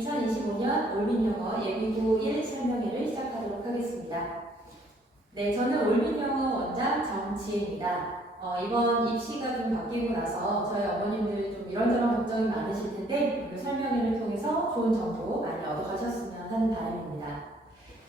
2025년 올민영어 예비고 1 설명회를 시작하도록 하겠습니다. 네, 저는 올민영어 원장 정지혜입니다. 이번 입시가 좀 바뀌고 나서 저희 어머님들 좀 이런저런 걱정이 많으실 텐데 그 설명회를 통해서 좋은 정보 많이 얻어가셨으면 하는 바람입니다.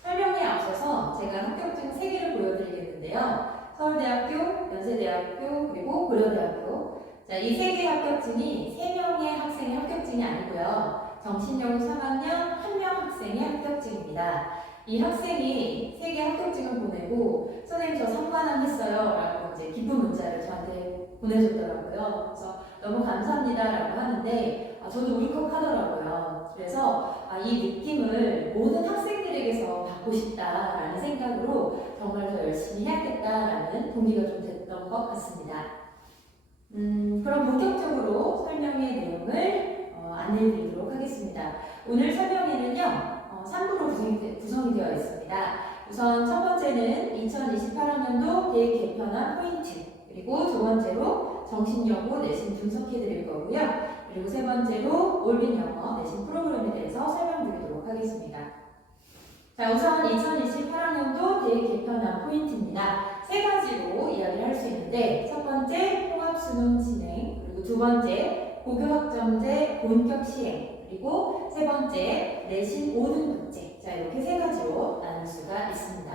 설명회에 앞서서 제가 합격증 3개를 보여드리겠는데요. 서울대학교, 연세대학교, 그리고 고려대학교. 자, 이 3개의 합격증이 3명의 학생의 합격증이 아니고요. 정신여고 3학년 1명 학생의 합격증입니다. 이 학생이 3개 합격증을 보내고 선생님 저 3관왕 했어요 라고 이제 기쁜 문자를 저한테 보내줬더라고요. 그래서 너무 감사합니다 라고 하는데 저도 울컥하더라고요. 그래서 이 느낌을 모든 학생들에게서 받고 싶다라는 생각으로 정말 더 열심히 해야겠다라는 동기가 좀 됐던 것 같습니다. 그럼 본격적으로 설명의 내용을 안내해드리도록 하겠습니다. 오늘 설명회는요 3부로 구성이 되어 있습니다. 우선 첫 번째는 2028학년도 대입 개편안 포인트, 그리고 두 번째로 정신여고 내신 분석해드릴 거고요. 그리고 세 번째로 올민영어 내신 프로그램에 대해서 설명드리도록 하겠습니다. 자, 우선 2028학년도 대입 개편안 포인트입니다. 3가지로 이야기를 할 수 있는데 첫 번째 통합수능 진행, 그리고 두 번째 고교학점제 본격 시행, 그리고 세 번째 내신 5등급제. 자, 이렇게 3가지로 나눌 수가 있습니다.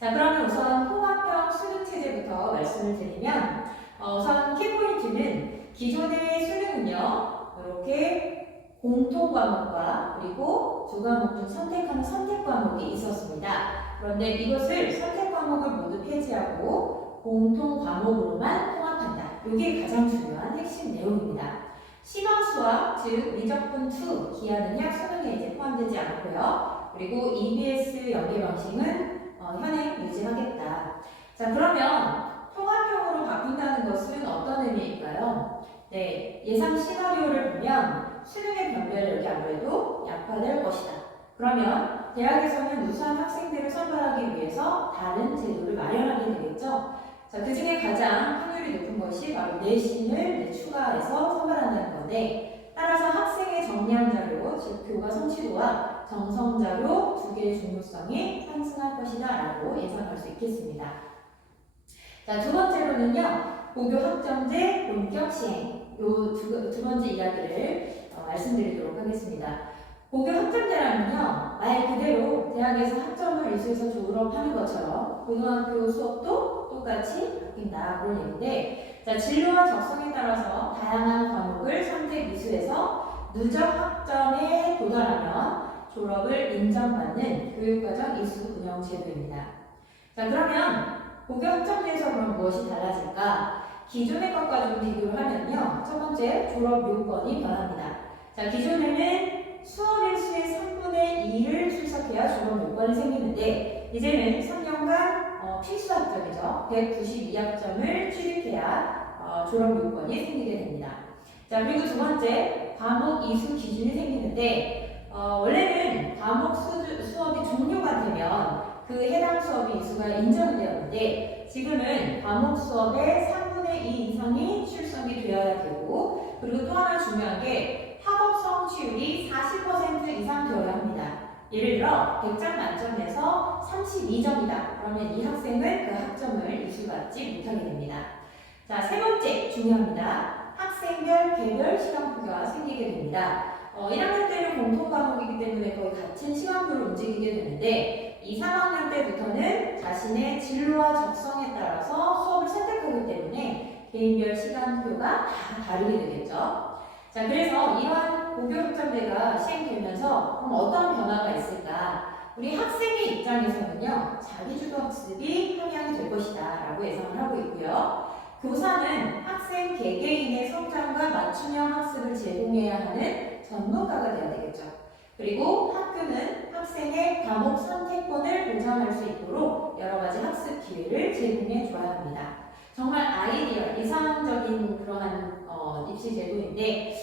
자, 그러면 우선 통합형 수능 체제부터 말씀을 드리면 우선 키포인트는 기존의 수능은요 이렇게 공통 과목과 그리고 두 과목 중 선택하는 선택 과목이 있었습니다. 그런데 이것을 선택 과목을 모두 폐지하고 공통 과목으로만 통합한다. 이게 가장 중요한 핵심 내용입니다. 심화수학, 즉 미적분2 기하는 수능에 이제 포함되지 않고요. 그리고 EBS 연계 방식은 현행 유지하겠다. 자, 그러면 통합형으로 바꾼다는 것은 어떤 의미일까요? 네, 예상 시나리오를 보면 수능의 변별력이 아무래도 약화될 것이다. 그러면 대학에서는 우수한 학생들을 선발하기 위해서 다른 제도를 마련하게 되겠죠. 자, 그 중에 가장 확률이 높은 것이 바로 내신을 추가해서 선발한다는 건데, 따라서 학생의 정량 자료, 즉 교과 성취도와 정성 자료 두 개의 중요성이 상승할 것이다 라고 예상할 수 있겠습니다. 자, 두 번째로는요, 고교 학점제 본격 시행. 요 두 번째 이야기를 말씀드리도록 하겠습니다. 고교 학점제라면요, 말 그대로 대학에서 학점을 이수해서 졸업하는 것처럼 고등학교 수업도 똑같이 바뀐다 그런 얘기인데, 자, 진로와 적성에 따라서 다양한 과목을 선택 이수해서 누적 학점에 도달하면 졸업을 인정받는 교육과정 이수 운영 제도입니다. 자, 그러면 고교 학점제에서 그럼 무엇이 달라질까? 기존의 것과 좀 비교를 하면요, 첫 번째 졸업 요건이 변합니다. 자, 기존에는 수업 일수의 3분의 2를 출석해야 졸업 요건이 생기는데 이제는 3년간 필수 학점이죠. 192학점을 취득해야 졸업 요건이 생기게 됩니다. 자, 그리고 두 번째 과목 이수 기준이 생기는데 원래는 과목 수업이 종료가 되면 그 해당 수업이 이수가 인정이 되었는데 지금은 과목 수업의 3분의 2 이상이 출석이 되어야 되고, 그리고 또 하나 중요한 게 학업 성취율이 40% 이상 되어야 합니다. 예를 들어 100점 만점에서 32점이다. 그러면 이 학생은 그 학점을 이수받지 못하게 됩니다. 자, 세 번째 중요합니다. 학생별 개별 시간표가 생기게 됩니다. 1학년 때는 공통 과목이기 때문에 거의 같은 시간표로 움직이게 되는데 2, 3학년 때부터는 자신의 진로와 적성에 따라서 수업을 선택하기 때문에 개인별 시간표가 다 다르게 되겠죠. 자, 그래서 이러한 고교 학점제가 시행되면서 그럼 어떤 변화가 있을까? 우리 학생의 입장에서는요, 자기주도 학습이 함양이 될 것이다 라고 예상을 하고 있고요. 교사는 학생 개개인의 성장과 맞춤형 학습을 제공해야 하는 전문가가 되어야 되겠죠. 그리고 학교는 학생의 과목 선택권을 보장할 수 있도록 여러 가지 학습 기회를 제공해 줘야 합니다. 정말 아이디어, 이상적인 그러한 입시 제도인데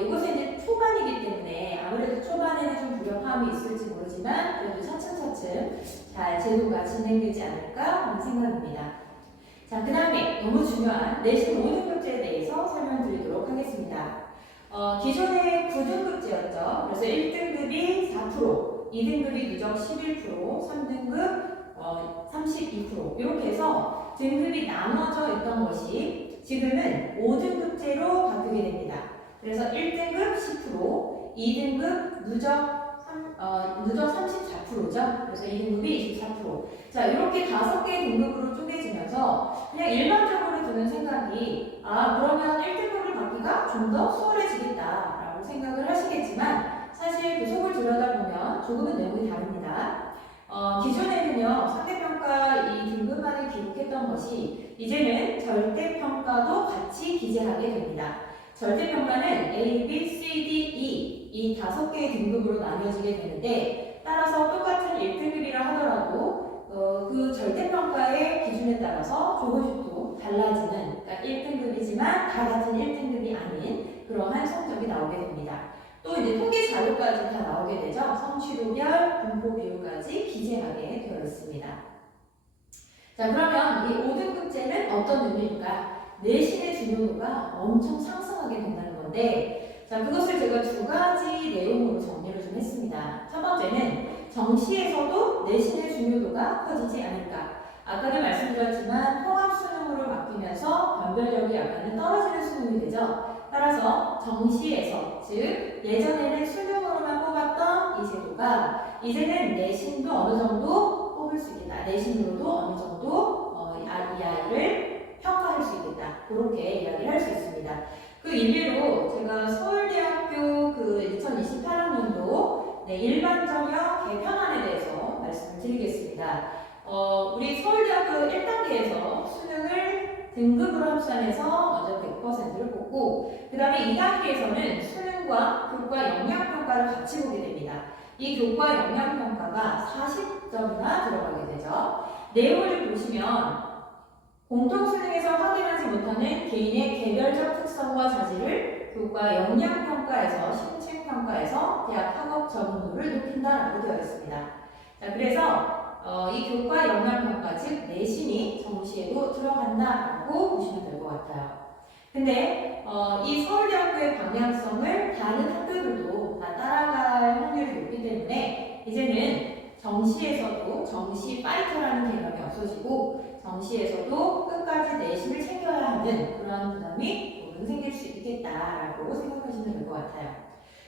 이것은 이제 초반이기 때문에 아무래도 초반에는 좀 불협화음이 있을지 모르지만 그래도 차츰차츰 잘 제도가 진행되지 않을까 하는 생각입니다. 자, 그 다음에 너무 중요한 내신 5등급제에 대해서 설명드리도록 하겠습니다. 기존에 9등급제였죠. 그래서 1등급이 4%, 2등급이 누적 11%, 3등급 32% 이렇게 해서 등급이 나눠져 있던 것이 지금은 5등급제로 바뀌게 됩니다. 그래서 1등급 10%, 2등급 누적 34%죠. 그래서 2등급이 24%. 자, 이렇게 5개 등급으로 쪼개지면서 그냥 일반적으로 드는 생각이 그러면 1등급을 받기가 좀 더 수월해지겠다라고 생각을 하시겠지만 사실 그 속을 들여다보면 조금은 내용이 다릅니다. 기존에는요, 상대평가 이 등급만을 기록했던 것이 이제는 절대평가도 같이 기재하게 됩니다. 절대평가는 A, B, C, D, E 이 5개의 등급으로 나뉘어지게 되는데 따라서 똑같은 1등급이라 하더라도 그 절대평가의 기준에 따라서 조금씩 또 달라지는, 그러니까 1등급이지만 다 같은 1등급이 아닌 그러한 성적이 나오게 됩니다. 또 이제 통계 자료까지 다 나오게 되죠. 성취도별, 분포 비율까지 기재하게 되어 있습니다. 자, 그러면 이 5등급제는 어떤 의미일까? 내신의 중요도가 엄청 상승하게 된다는 건데, 자, 그것을 제가 2가지 내용으로 정리를 좀 했습니다. 첫 번째는 정시에서도 내신의 중요도가 커지지 않을까. 아까도 말씀드렸지만 통합 수능으로 바뀌면서 변별력이 약간은 떨어지는 수능이 되죠. 따라서 정시에서, 즉 예전에는 수능으로만 뽑았던 이 제도가 이제는 내신도 어느 정도 뽑을 수 있겠다. 내신으로도 어느 정도 이 아이를 평가할 수 있겠다. 그렇게 이야기를 할 수 있습니다. 그 일례로 제가 서울대학교 그 2028학년도 일반 전형 개편안에 대해서 말씀을 드리겠습니다. 우리 서울대학교 1단계에서 수능을 등급으로 합산해서 먼저 100%를 뽑고 그 다음에 2단계에서는 수능과 교과 역량평가를 같이 보게 됩니다. 이 교과 역량평가가 40점이나 들어가게 되죠. 내용을 보시면 공통수능에서 확인하지 못하는 개인의 개별적 특성과 자질을 교과 역량평가에서 심층평가에서 대학 학업 적응도를 높인다라고 되어 있습니다. 자, 그래서 이 교과 역량평가, 즉 내신이 정시에도 들어간다라고 보시면 될 것 같아요. 근데 이 서울대학교의 방향성을 다른 학교들도 다 따라갈 확률이 높기 때문에 이제는 정시에서도 정시 파이터라는 개념이 없어지고 정시에서도 끝까지 내신을 챙겨야 하는 그러한 부담이 조금 생길 수 있겠다라고 생각하시면 될 것 같아요.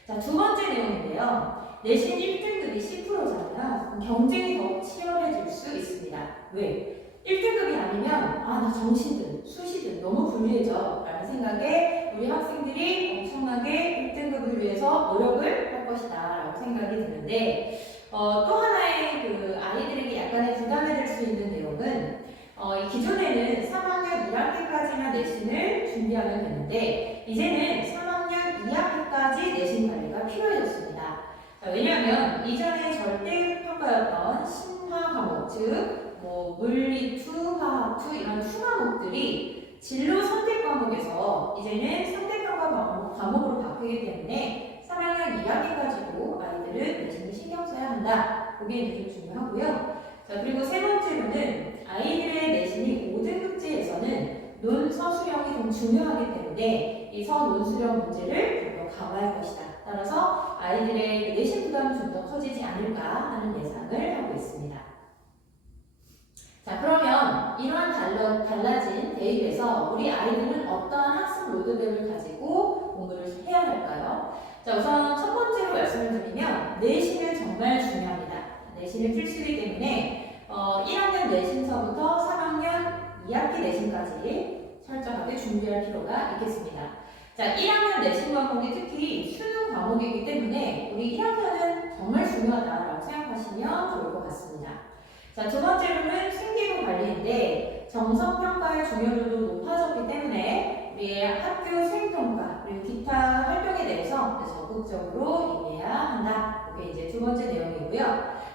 자, 2번째 내용인데요. 내신 1등급이 10%잖아요. 경쟁이 더 치열해질 수 있습니다. 왜? 1등급이 아니면 나 정시든 수시든 너무 불리해져 라는 생각에 우리 학생들이 엄청나게 1등급을 위해서 노력을 할 것이다 라고 생각이 드는데 또 하나의 그 아이들에게 약간의 부담이 될 수 있는 내용은 기존에는 3학년 1학기까지만 내신을 준비하면 되는데 이제는 3학년 2학기까지 내신 관리가 필요해졌습니다. 자, 왜냐하면 이전에 절대평가였던 신화 과목, 즉 물리 2, 화학 2 이런 2 과목들이 진로 선택 과목에서 이제는 상대평가 과목으로 바뀌기 때문에 3학년 2학기까지도 아이들은 내신을 신경 써야 한다. 그게 좀 중요하고요. 자, 그리고 3번째로는 아이들의 내신이 5등급제에서는 논서수령이 좀 중요하기 때문에 이 서논수령 문제를 좀 더 강화할 것이다. 따라서 아이들의 내신 부담이 좀 더 커지지 않을까 하는 예상을 하고 있습니다. 자, 그러면 이러한 달라진 대입에서 우리 아이들은 어떠한 학습 로드맵을 가지고 공부를 해야 할까요? 자, 우선 첫 번째로 말씀을 드리면 내신은 정말 중요합니다. 내신은 필수이기 때문에 1학년 내신서부터 3학년 2학기 내신까지 철저하게 준비할 필요가 있겠습니다. 자, 1학년 내신 과목이 특히 수능 과목이기 때문에 우리 1학년은 정말 중요하다고 생각하시면 좋을 것 같습니다. 자, 2번째로는 생기부 관리인데 정성평가의 중요도도 높아졌기 때문에 우리의 학교 수행평가 그리고 기타 활동에 대해서 적극적으로 임해야 한다. 이게 이제 2번째 내용이고요.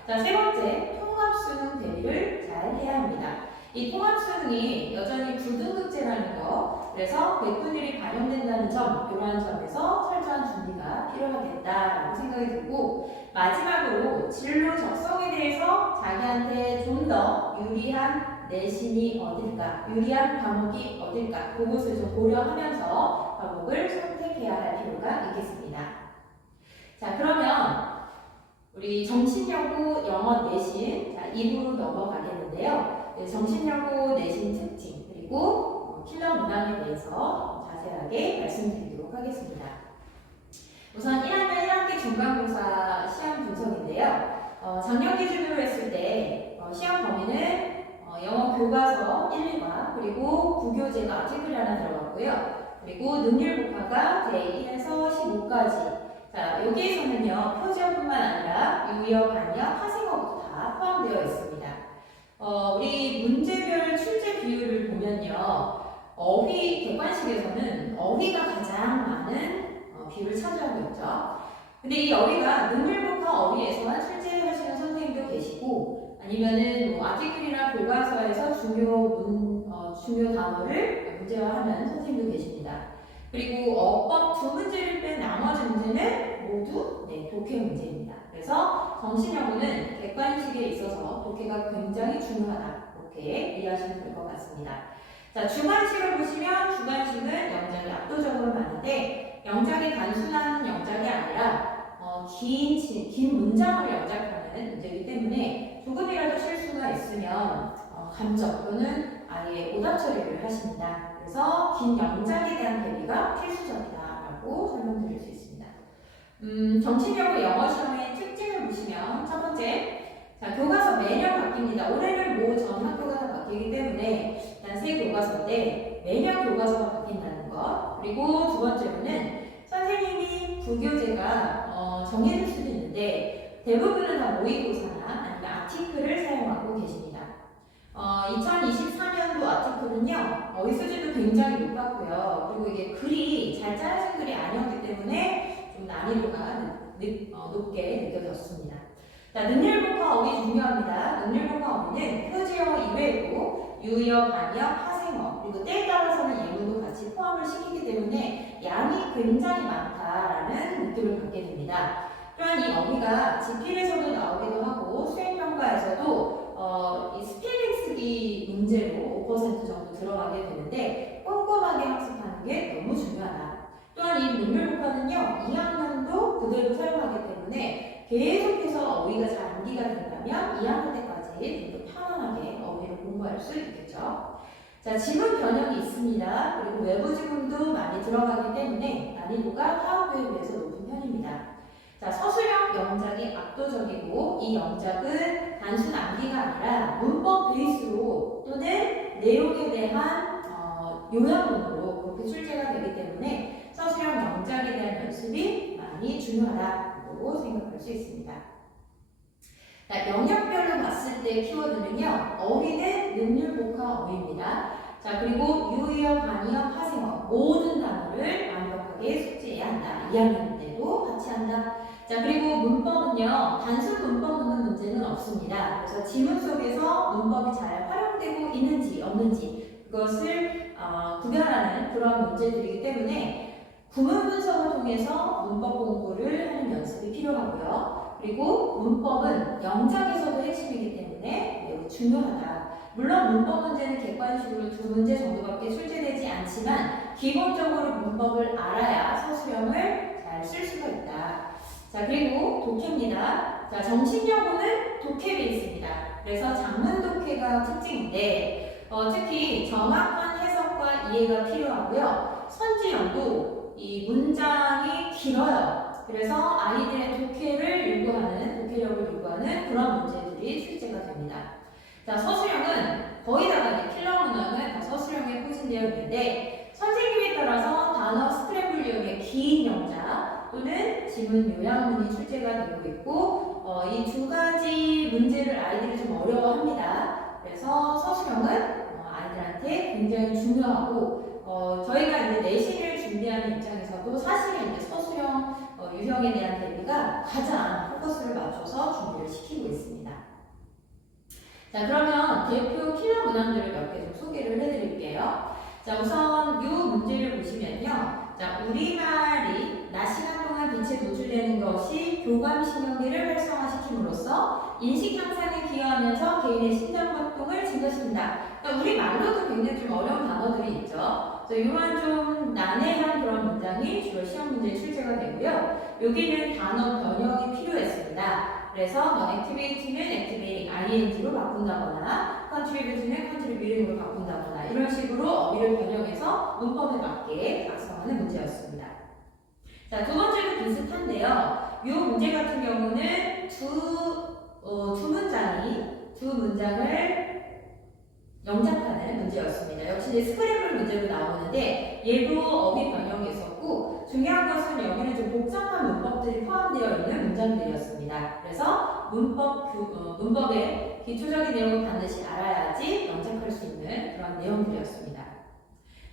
자, 3번째 통합수능 대비를 잘 해야 합니다. 이 통합수능이 여전히 9등급제라는 거, 그래서 100분율이 반영된다는 점, 이러한 점에서 철저한 준비가 필요하겠다라고 생각이 들고, 마지막으로 진로 적성에 대해서 자기한테 좀 더 유리한 내신이 어딜까, 유리한 과목이 어딜까, 그것을 좀 고려하면서 과목을 선택해야 할 필요가 있겠습니다. 자, 그러면 우리 정신여고 영어 내신, 자, 2부로 넘어가겠는데요. 네, 정신여고 내신 특징 그리고 킬러 문항에 대해서 자세하게 말씀드리도록 하겠습니다. 우선 1학년 1학기 중간고사 시험 분석인데요. 작년 기준으로 했을 때 시험 범위는 영어 교과서 1, 2과 그리고 부교재가 아티클이 하나 들어갔고요. 그리고 능률복화가 제1에서 15까지. 자, 여기에서는요 표지어뿐만 아니라 유의어, 반역, 파생어도 다 포함되어 있습니다. 우리 문제별 출제 비율을 보면요, 어휘 객관식에서는 어휘가 가장 많은 비율을 차지하고 있죠. 근데 이 어휘가 능률복화 어휘에서만 출제하시는 선생님도 계시고, 아니면은 뭐 아티클이나 교과서에서 중요 단어를 문제화하는 선생님도 계십니다. 그리고 어법 두 문제를 뺀 나머지 문제는 모두 독해 문제입니다. 그래서 정신여고는 객관식에 있어서 독해가 굉장히 중요하다, 이렇게 이해하시면 될 것 같습니다. 자, 주관식을 보시면 주관식은 영작이 압도적으로 많은데, 영작이 단순한 영작이 아니라 긴 문장을 영작하는 문제이기 때문에 조금이라도 실수가 있으면 감점 또는 아예 오답 처리를 하십니다. 그래서 긴 영작에 대한 대비가 필수적이다라고 설명드릴 수 있습니다. 정신여고 영어 시험의 특징을 보시면 첫 번째, 자, 교과서 매년 바뀝니다. 올해는 뭐 전 학교가 다 바뀌기 때문에 일단 새 교과서인데 매년 교과서가 바뀐다는 것. 그리고 두 번째로는 선생님이 부교재가 정해질 수도 있는데 대부분은 다 모의고사나 아니면 아티클을 사용하고 계십니다. 2024년도 아티클은요, 어휘 수준도 굉장히 높았고요. 그리고 이게 글이 잘 짜여진 글이 아니었기 때문에 좀 난이도가 높게 느껴졌습니다. 자, 능률복화 어휘 중요합니다. 능률복화 어휘는 표지어 이외에도 유의어, 반역, 파생어, 그리고 때에 따라서는 예문도 같이 포함을 시키기 때문에 양이 굉장히 많다라는 느낌을 받게 됩니다. 또한 이 어휘가 지필에서도 나오기도 하고 수행평가에서도 이 스펠링 쓰기 문제로 5% 정도 들어가게 되는데 꼼꼼하게 학습하는 게 너무 중요하다. 또한 이 능률복화는요 2학년도 그대로 사용하기 때문에 계속해서 어휘가 잘 암기가 된다면 2학년 때까지 좀 더 편안하게 어휘를 공부할 수 있겠죠. 자, 지문 변형이 있습니다. 그리고 외부 지문도 많이 들어가기 때문에 난이도가 하학교에 비해서 높은 편입니다. 자, 서술형 영작이 압도적이고 이 영작은 단순 암기가 아니라 문법 베이스로 또는 내용에 대한 요약문으로 그렇게 출제가 되기 때문에 서술형 영작에 대한 연습이 많이 중요하다고 생각할 수 있습니다. 자, 영역별로 봤을 때 키워드는요, 어휘는 능률복화 어휘입니다. 자, 그리고 유의어, 반의어, 파생어 모든 단어를 완벽하게 숙지해야 한다. 2학년 때도 같이 한다. 자, 그리고 문법은요, 단순 문법 묻는 문제는 없습니다. 그래서 지문 속에서 문법이 잘 활용되고 있는지 없는지 그것을 구별하는 그런 문제들이기 때문에 구문 분석을 통해서 문법 공부를 하는 연습이 필요하고요. 그리고 문법은 영작에서도 핵심이기 때문에 매우 중요하다. 물론 문법 문제는 객관식으로 2문제 정도밖에 출제되지 않지만 기본적으로 문법을 알아야 서술형을 잘 쓸 수가 있다. 자, 그리고 독해입니다. 자, 정신여고는 독해 베이스입니다. 그래서 장문 독해가 특징인데 특히 정확한 해석과 이해가 필요하고요. 선지형도 이 문장이 길어요. 그래서 아이들의 독해력을 요구하는 그런 문제들이 출제가 됩니다. 자, 서술형은 거의 다가 킬러 문항은 다 서술형에 포진되어 있는데 선생님에 따라서 단어 스크램블용의 긴 영작 또는 지문 요약문이 출제가 되고 있고 이 두 가지 문제를 아이들이 좀 어려워합니다. 그래서 서술형은 아이들한테 굉장히 중요하고 저희가 이제 내신을 준비하는 입장에서도 사실은 이제 서술형 유형에 대한 대비가 가장 포커스를 맞춰서 준비를 시키고 있습니다. 자, 그러면 대표 킬러 문항들을 몇 개 좀 소개를 해드릴게요. 자, 우선 이 문제를 보시면요. 자, 우리말이 낮 시간 동안 빛에 노출되는 것이 교감신경계를 활성화시키므로 가르침으로써 인식 향상에 기여하면서 개인의 심장 활동을 증가시킨다. 그러니까 우리 말로도 굉장히 좀 어려운 단어들이 있죠. 이러한 좀 난해한 그런 문장이 주로 시험 문제에 출제가 되고요. 여기는 단어 변형이 필요했습니다. 그래서 뭐 activate는 activating, ing로 바꾼다거나 contribute는 contributing으로 바꾼다거나 이런 식으로 어휘를 변형해서 문법에 맞게 작성하는 문제였습니다. 자, 두 번째도 비슷한데요. 이 문제 같은 경우는 두 문장을 영작하는 문제였습니다. 역시 이제 스크램블 문제로 나오는데 얘도 어휘 변형이 있었고 중요한 것은 여기는 좀 복잡한 문법들이 포함되어 있는 문장들이었습니다. 그래서 문법의 기초적인 내용을 반드시 알아야지 영작할 수 있는 그런 내용들이었습니다.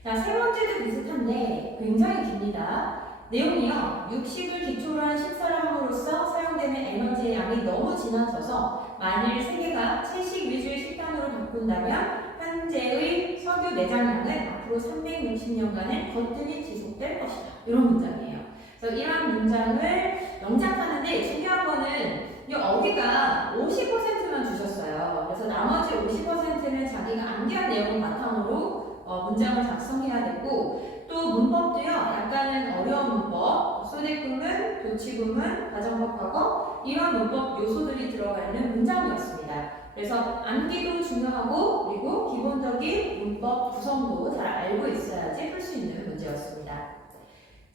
자, 세 번째도 비슷한데 굉장히 깁니다. 내용이요. 육식을 기초로 한 식사를 함으로써 사용되는 에너지의 양이 너무 지나쳐서 만일 세계가 채식 위주의 식단으로 바꾼다면 현재의 석유 내장량은 앞으로 360년간은 거뜬히 지속될 것이다. 이런 문장이에요. 그래서 이런 문장을 영작하는데 중요한 거는 이 어휘가 50%만 주셨어요. 그래서 나머지 50%는 자기가 암기한 내용을 바탕으로 문장을 작성해야 되고 또 문법도요. 약간은 어려운 문법, 소대구문, 도치구문, 가정법하고 이런 문법 요소들이 들어가 있는 문장이었습니다. 그래서 암기도 중요하고 그리고 기본적인 문법 구성도 잘 알고 있어야지 풀 수 있는 문제였습니다.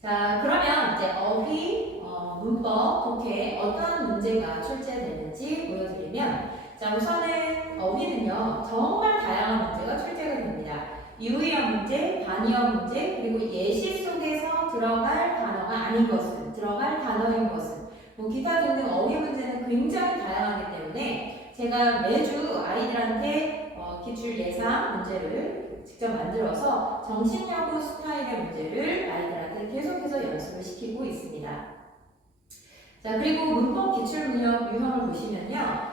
자, 그러면 이제 어휘, 문법, 독해 어떤 문제가 출제되는지 보여드리면 자, 우선은 어휘는요. 정말 다양한 문제가 출제가 됩니다. 유의어 문제, 반의어 문제, 그리고 예시 속에서 들어갈 단어가 아닌 것은, 들어갈 단어인 것은 뭐 기타 등등 어휘 문제는 굉장히 다양하기 때문에 제가 매주 아이들한테 기출 예상 문제를 직접 만들어서 정신여고 스타일의 문제를 아이들한테 계속해서 연습을 시키고 있습니다. 자, 그리고 문법 기출문형 보시면요.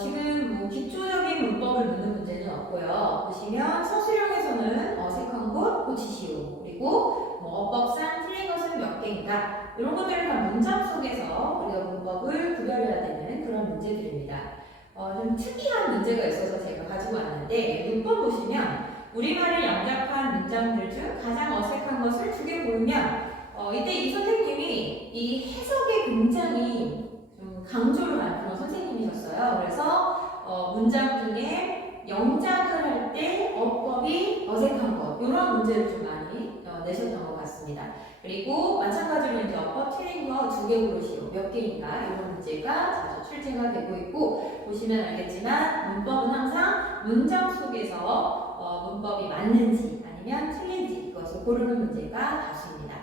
지금 뭐 기초적인 문법을 묻는 문제는 없고요. 보시면 서술형에서는 어색한 것 고치시오. 그리고 뭐 어법상 틀린 것은 몇 개인가. 이런 것들을 다 문장 속에서 우리가 문법을 구별해야 되는 그런 문제들입니다. 좀 특이한 문제가 있어서 제가 가지고 왔는데 6번 보시면 우리말을 영작한 문장들 중 가장 어색한 것을 두 개 고르면 이때 이 선생님이 이 해석에 굉장히 좀 강조를 많이 그런 선생님이셨어요. 그래서 문장 중에 영작을 할 때 어법이 어색한 것 이런 문제를 좀 많이 내셨던 것 같습니다. 그리고 마찬가지로 이제 어법 틀린 거 두 개 고르시오. 몇 개인가 이런 문제가 자주 출제가 되고 있고 보시면 알겠지만 문법은 항상 문장 속에서 문법이 맞는지 아니면 틀린지 이것을 고르는 문제가 다수입니다.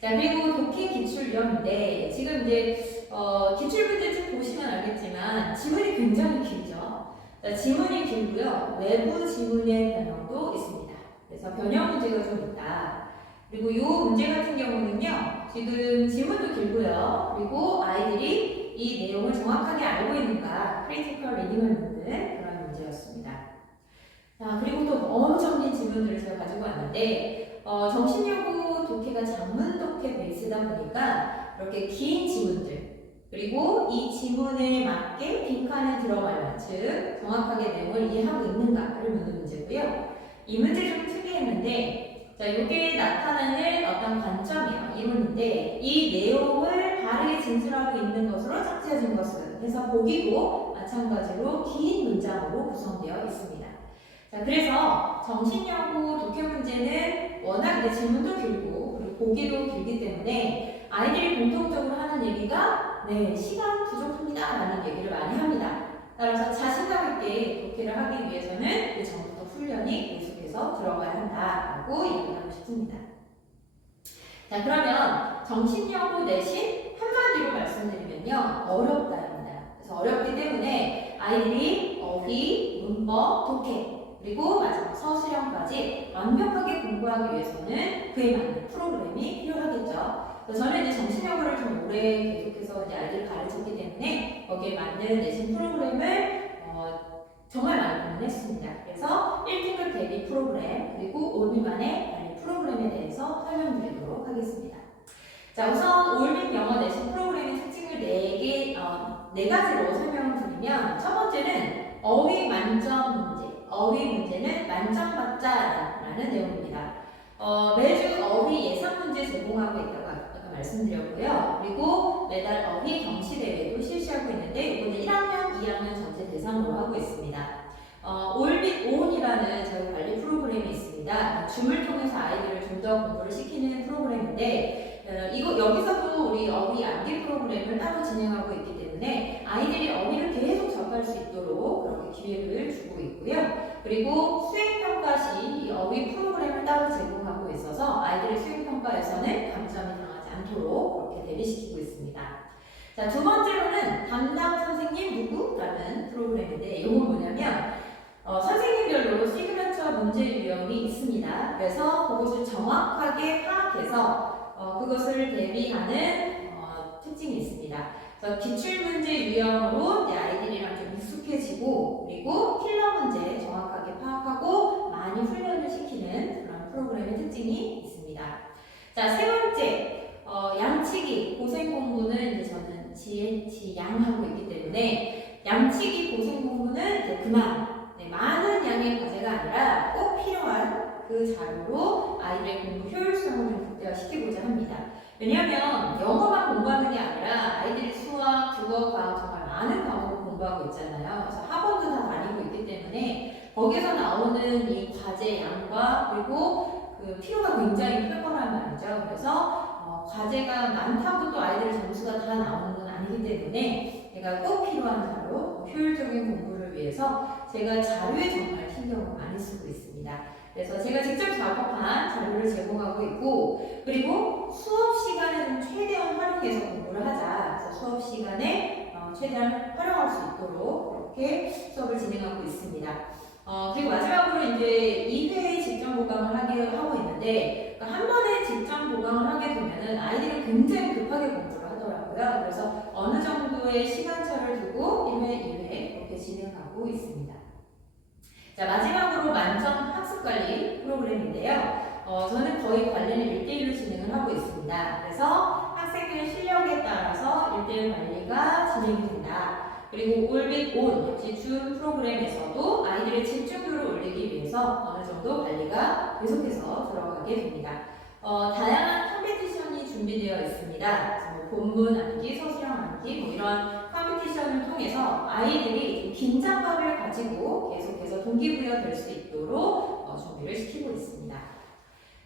자, 그리고 독해 기출형인데 지금 이제 기출 문제 쭉 보시면 알겠지만 지문이 굉장히 길죠. 자, 지문이 길고요. 외부 지문의 변형도 있습니다. 그래서 변형 문제가 좀 있다. 그리고 이 문제 같은 경우는요. 지금 지문도 길고요. 그리고 아이들이 이 내용을 정확하게 알고 있는가 크리티컬 리딩을 묻는 그런 문제였습니다. 자, 그리고 또 엄청 긴 지문들을 제가 가지고 왔는데 정신여고 독해가 장문 독해 베이스다 보니까 이렇게 긴 지문들 그리고 이 지문에 맞게 빈칸에 들어갈 만큼 정확하게 내용을 이해하고 있는가를 묻는 문제고요. 이 문제 좀 특이했는데 자, 이게 나타나는 어떤 관점이에요. 이론인데 이 내용을 바르게 진술하고 있는 것으로 짝지어진 것은 해서 보기도 마찬가지로 긴 문장으로 구성되어 있습니다. 자, 그래서 정신여고 독해 문제는 워낙 질문도 길고 그리고 보기도 길기 때문에 아이들이 공통적으로 하는 얘기가 네, 시간 부족합니다 라는 얘기를 많이 합니다. 따라서 자신감 있게 독해를 하기 위해서는 그 전부터 훈련이 계속해서 들어가야 한다라고 얘기하고 싶습니다. 자, 그러면 정신여고 대신 한마디로 말씀드리면요. 어렵다입니다. 그래서 어렵기 때문에 아이들이 어휘, 문법, 독해 그리고 마지막 서술형까지 완벽하게 공부하기 위해서는 그에 맞는 프로그램이 필요하겠죠. 저는 이제 정신여고를 좀 오래 계속해서 이제 아이들을 가르쳤기 때문에 거기에 맞는 내신 프로그램을 정말 많이 고민했습니다. 그래서 1등급 대비 프로그램 그리고 올민만의 관리 프로그램에 대해서 설명드리도록 하겠습니다. 자, 우선 올민 영어 내신 프로그램의 특징을 4개 네 가지로 설명을 드리면 첫 번째는 어휘 만점 문제. 어휘 문제는 만점받자라는 내용입니다. 매주 어휘 예상 문제 제공하고 있다고 아까 말씀드렸고요. 그리고 매달 어휘 경시 대회도 실시하고 있는데 이거는 1학년, 2학년 전체 대상으로 하고 있습니다. 올빗 온이라는 저희 관리 프로그램이 있습니다. 줌을 통해서 아이들을 좀 더 공부를 시키는 프로그램인데 여기서도 우리 어휘 암기 프로그램을 따로 진행하고 있기 때문에 아이들이 어휘를 계속 접할 수 있도록 그렇게 기회를 주고 있고요. 그리고 수행평가 시 이 어휘 프로그램을 따로 제공하고 있어서 아이들의 수행평가에서는 감점이 당하지 않도록 그렇게 대비시키고 있습니다. 자, 두 번째로는 담당 선생님 누구라는 프로그램인데 이건 뭐냐면 선생님별로 시그너처 문제 유형이 있습니다. 그래서 그것을 정확하게 파악해서 그것을 대비하는 특징이 있습니다. 그래서 기출문제 유형으로 아이들이랑 좀 익숙해지고 그리고 킬러 문제 정확하게 파악하고 많이 훈련을 시키는 그런 프로그램의 특징이 있습니다. 자, 세 번째 양치기 고생 공부는 이제 저는 지양하고 있기 때문에 양치기 고생 공부는 이제 그만 많은 양의 과제가 아니라 꼭 필요한 그 자료로 아이들의 공부 효율성을 좀 극대화시키고자 합니다. 왜냐하면 영어만 공부하는 게 아니라 아이들이 수학, 국어, 과학 정말 많은 과목을 공부하고 있잖아요. 그래서 학원도 다 다니고 있기 때문에 거기서 나오는 이 과제 양과 그리고 그 필요가 굉장히 표본한 말이죠. 그래서 과제가 많다고 또 아이들의 점수가 다 나오는 건 아니기 때문에 제가 꼭 필요한 자료, 효율적인 공부를 위해서 제가 자료에 정말 신경을 많이 쓰고 있습니다. 그래서 제가 직접 작업한 자료를 제공하고 있고 그리고 수업 시간에는 최대한 활용해서 공부를 하자. 그래서 수업 시간에 최대한 활용할 수 있도록 그렇게 수업을 진행하고 있습니다. 그리고 마지막으로 이제 2회 직전 보강을 하고 있는데 그러니까 한 번에 직전 보강을 하게 되면은 아이들은 굉장히 급하게 공부를 하더라고요. 그래서 어느 정도의 시간차를 두고 1회, 2회 그렇게 진행하고 있습니다. 자, 마지막으로 만점 학습관리 프로그램인데요. 저는 거의 관리를 1대1로 진행을 하고 있습니다. 그래서 학생들 실력에 따라서 1대1 관리가 진행이 된다. 그리고 올빗 온 역시 줌 프로그램에서도 아이들의 집중도를 올리기 위해서 어느 정도 관리가 계속해서 들어가게 됩니다. 다양한 컴피티션이 준비되어 있습니다. 본문 암기, 서술형 암기 이런 컴피티션을 통해서 아이들이 긴장감을 가지고 계속해서 동기부여 될 수 있도록 준비를 시키고 있습니다.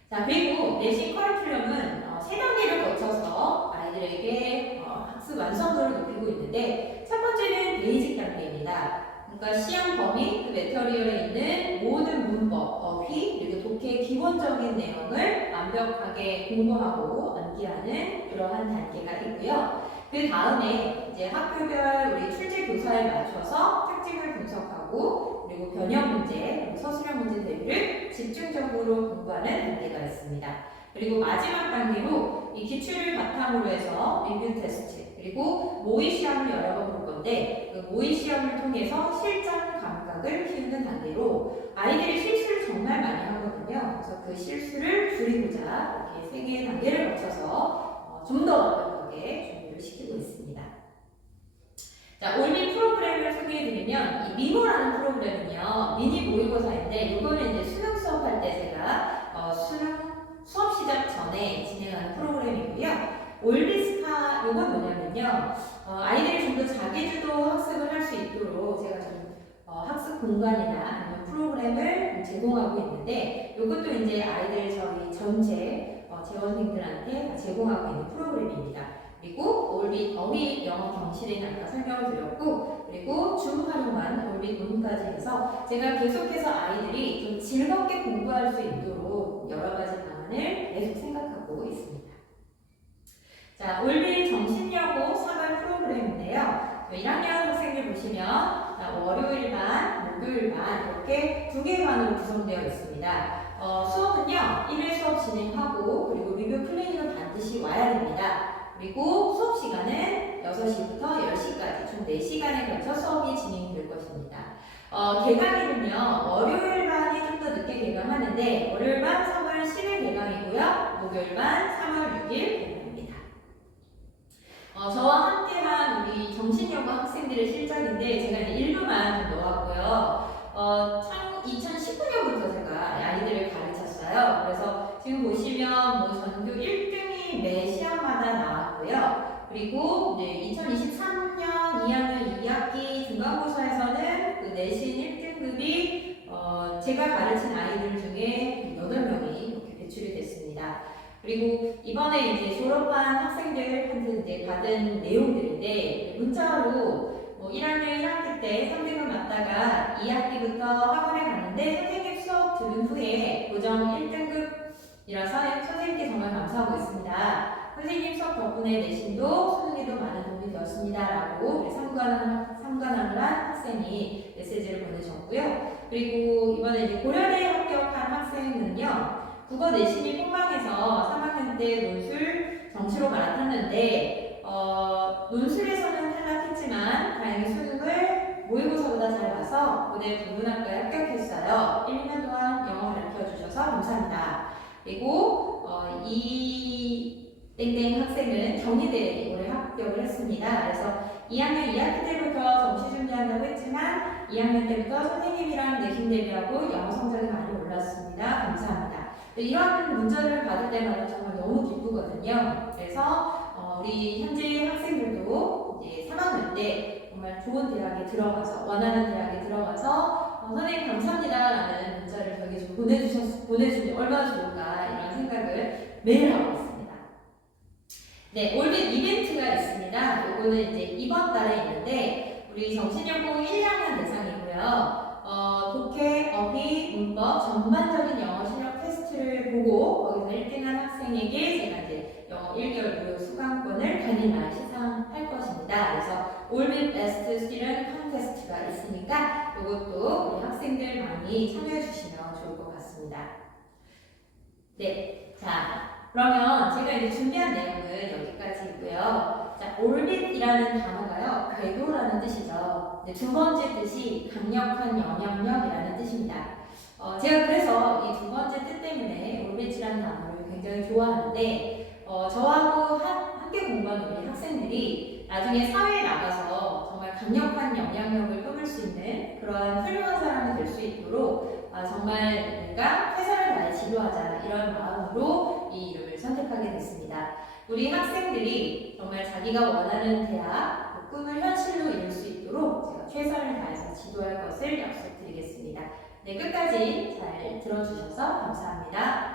자, 그리고 내신 커리큘럼은 3단계를 거쳐서 아이들에게 학습 완성도를 높이고 있는데 첫 번째는 베이직 단계입니다. 그러니까 시험 범위, 그 메터리얼에 있는 모든 문법, 어휘, 그리고 독해의 기본적인 내용을 완벽하게 공부하고 암기하는 그러한 단계가 있고요. 그 다음에 이제 학교별 우리 출제 교사에 맞춰서 특징을 분석하고 그리고 변형 문제, 서술형 문제 대비를 집중적으로 공부하는 단계가 있습니다. 그리고 마지막 단계로 이 기출을 바탕으로 해서 리뷰 테스트 그리고 모의 시험을 여러 번 볼 건데 그 모의 시험을 통해서 실전 감각을 키우는 단계로 아이들이 실수를 정말 많이 하거든요. 그래서 그 실수를 줄이고자 이렇게 3개의 단계를 거쳐서 좀 더 완벽하게 준비를 시키고 있습니다. 자, 올민 프로그램을 소개해드리면 이 미모라는 프로그램은요 미니 모의고사인데 이거는 이제 수능 수업할 때 제가 수능 수업 시작 전에 진행하는 프로그램이고요. 올비스타 이건 뭐냐면요 아이들이 좀 더 자기주도 학습을 할 수 있도록 제가 좀 학습 공간이나 아니면 프로그램을 제공하고 있는데 이것도 이제 아이들 저희 전체 재원생들한테 제공하고 있는 프로그램입니다. 그리고 올빗 어휘 영어 경실에는 아까 설명을 드렸고 그리고 줌 활용한 올빗 논까지 해서 제가 계속해서 아이들이 좀 즐겁게 공부할 수 있도록 여러 가지 방안을 계속 생각하고 있습니다. 자, 올빗 정신여고 3월 프로그램인데요. 1학년 학생들 보시면 월요일 반, 목요일 반 이렇게 2개의 반으로 구성되어 있습니다. 수업은요 1회 수업 진행하고 그리고 리뷰 클리닉을 반드시 와야 됩니다. 그리고 수업 시간은 6시부터 10시까지 총 4시간에 걸쳐 수업이 진행될 것입니다. 개강일은요 월요일 반이 좀 더 늦게 개강하는데 월요일 반 3월 10일 개강이고요. 목요일 반 3월 6일 개강입니다. 저와 함께한 우리 정신여고 있는데 제가 이제 일부만 좀 넣었고요. 2019년부터 제가 아이들을 가르쳤어요. 그래서 지금 보시면 뭐 전교 1등이 매 시험마다 나왔고요. 그리고 이제 2023년 2학년 2학기 중간고사에서는 그 내신 1등급이 제가 가르친 아이들 중에 8명이 이렇게 배출이 됐습니다. 그리고 이번에 이제 졸업한 학생들한테 이제 받은 내용들인데 문자로 1학년 1학기 때 3등을 맞다가 2학기부터 학원에 갔는데 선생님 수업 들은 후에 고정 1등급이라서 선생님께 정말 감사하고 있습니다. 선생님 수업 덕분에 내신도 수능에도 많은 도움이 되었습니다. 라고 상관하는 학생이 메시지를 보내셨고요. 그리고 이번에 이제 고려대에 합격한 학생은요. 국어 내신이 폭망해서 3학년 때 논술 정시로 갈아탔는데 논술에서는 탈락했지만 다행히 수능을 모의고사보다 잘 봐서 고대 국문학과에 합격했어요. 1년 동안 영어 가르쳐 주셔서 감사합니다. 그리고 이 땡땡 학생은 경희대에 올해 합격을 했습니다. 그래서 2학년 2학기 때부터 정시 준비한다고 했지만 2학년 때부터 선생님이랑 내신 대비하고 영어 성적이 많이 올랐습니다. 감사합니다. 이런 문자를 받을 때마다 정말 너무 기쁘거든요. 그래서 우리 현재 학생들도 이제 3학년 때 정말 좋은 대학에 들어가서 원하는 대학에 들어가서 선생님 감사합니다라는 문자를 저에게 좀 보내주면 얼마나 좋을까 이런 생각을 매일 하고 있습니다. 네, 올빗 이벤트가 있습니다. 이거는 이제 이번 달에 있는데 우리 정신연공 1학년 대상이고요. 독해, 어휘, 문법 전반적인 영어 실력 테스트를 보고 거기서 1등한 학생에게 제가 이제 영어 1개월 무료 수강권을 당일날 시상할 것입니다. 그래서 올빗 베스트 스튜던트 콘테스트가 있으니까 이것도 우리 학생들 많이 참여해 주시면 좋을 것 같습니다. 네, 자. 그러면 제가 이제 준비한 내용은 여기까지이고요. 자, 올빗이라는 단어가요, 궤도라는 뜻이죠. 두 번째 뜻이 강력한 영향력이라는 뜻입니다. 제가 그래서 이 두 번째 뜻 때문에 올빗이라는 단어를 굉장히 좋아하는데, 저하고 함께 공부하는 우리 학생들이 나중에 사회에 나가서 정말 강력한 영향력을 뿜을 수 있는 그런 훌륭한 사람이 될 수 있도록 정말 내가 최선을 다해 지도하자 이런 마음으로 이 이름을 선택하게 됐습니다. 우리 학생들이 정말 자기가 원하는 대학, 꿈을 현실로 이룰 수 있도록 제가 최선을 다해서 지도할 것을 약속드리겠습니다. 네, 끝까지 잘 들어주셔서 감사합니다.